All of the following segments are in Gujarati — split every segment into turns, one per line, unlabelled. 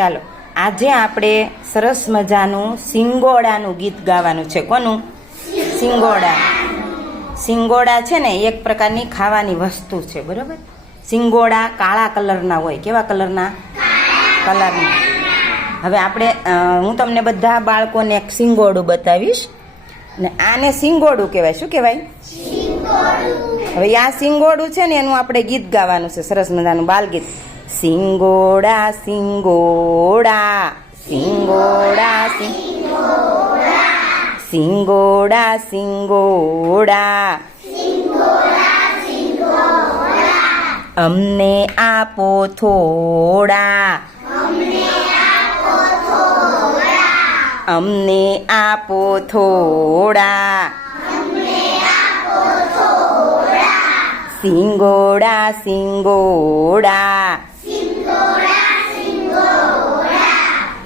ચાલો આજે આપણે સરસ મજાનું સિંગોડાનું ગીત ગાવાનું છે. કોનું? સિંગોડા. સિંગોડા છે ને એક પ્રકારની ખાવાની વસ્તુ છે બરોબર? સિંગોડા કાળા કલરના હોય. કેવા કલરના? કલરના. હવે આપણે હું તમને બધા બાળકોને એક સિંગોડું બતાવીશ. ને આને સિંગોડું કહેવાય. શું કહેવાય? હવે આ સિંગોડું છે ને એનું આપણે ગીત ગાવાનું છે સરસ મજાનું બાલગીત. સિંગોડા સિંગોડા સિંગોડા સિંગોડા સિંગોડા અમને આપો થોડા અમને આપો થોડા સિંગોડા સિંગોડા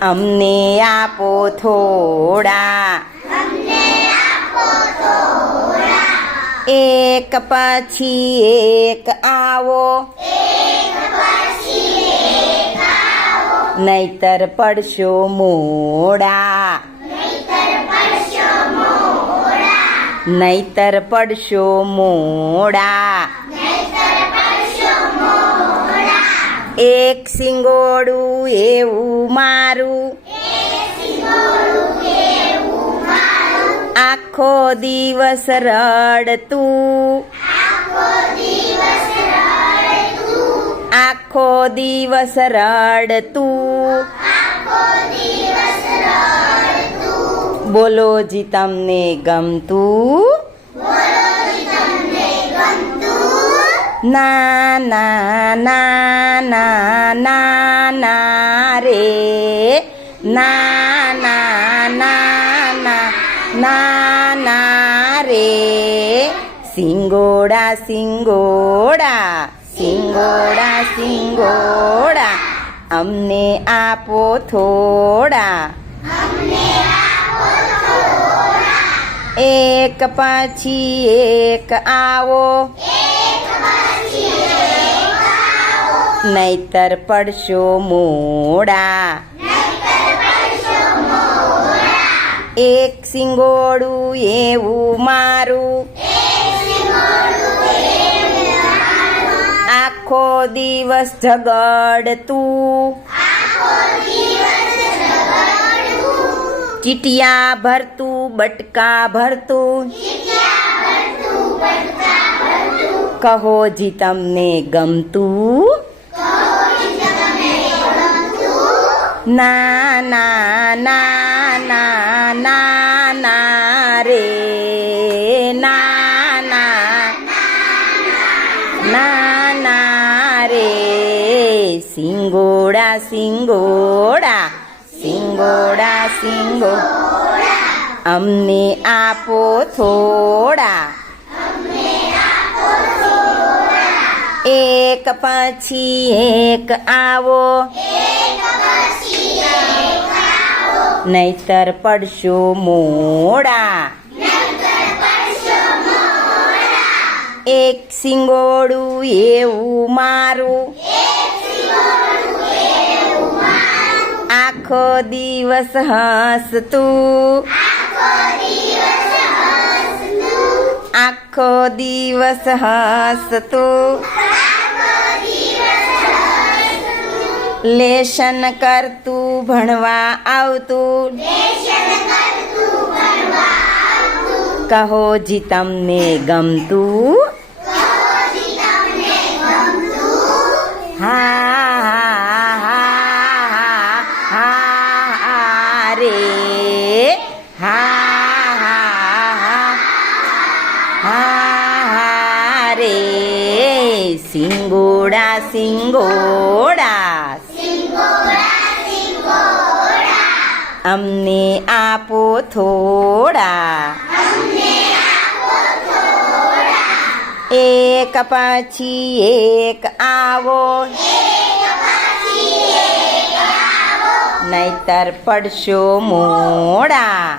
અમને આપો થોડા. એક પછી એક આવો. નહીતર પડશો મોડા. નહીતર પડશો મોડા. એક સિંગોડું એવું મારું. આખો દિવસ રડતું. આખો દિવસ રડતું. બોલો જી તમને ગમતું? ના ના ના ના ના ના રે ના ના ના ના ના ના રે સિંગોડા સિંગોડા સિંગોડા સિંગોડા અમને આપો થોડા એક પછી એક આવો નહીતર પડશો મોડા. એક સિંગોડું એવું મારું. આખો દિવસ ઝગડતું ચીટિયા ભરતું, બટકા ભરતું. કહો જી તમને ગમતું? ના ના ના ના ના ના રે, ના ના ના ના રે, સિંગોડા સિંગોડા સિંગોડા, સિંગો, અમને આપો થોડા, એક પછી એક આવો નહીતર પડશો મોડા. એક સિંગોડું એવું મારું. આખો દિવસ હસતું. આખો દિવસ હસતું. લેશન કરતું ભણવા આવતું. કહો જી તમને ગમતું. હા રે. હા રે. સિંગોડા સિંગોડા અમને આપો થોડા. એક પછી એક આવો. નહીતર પડશો મોડા.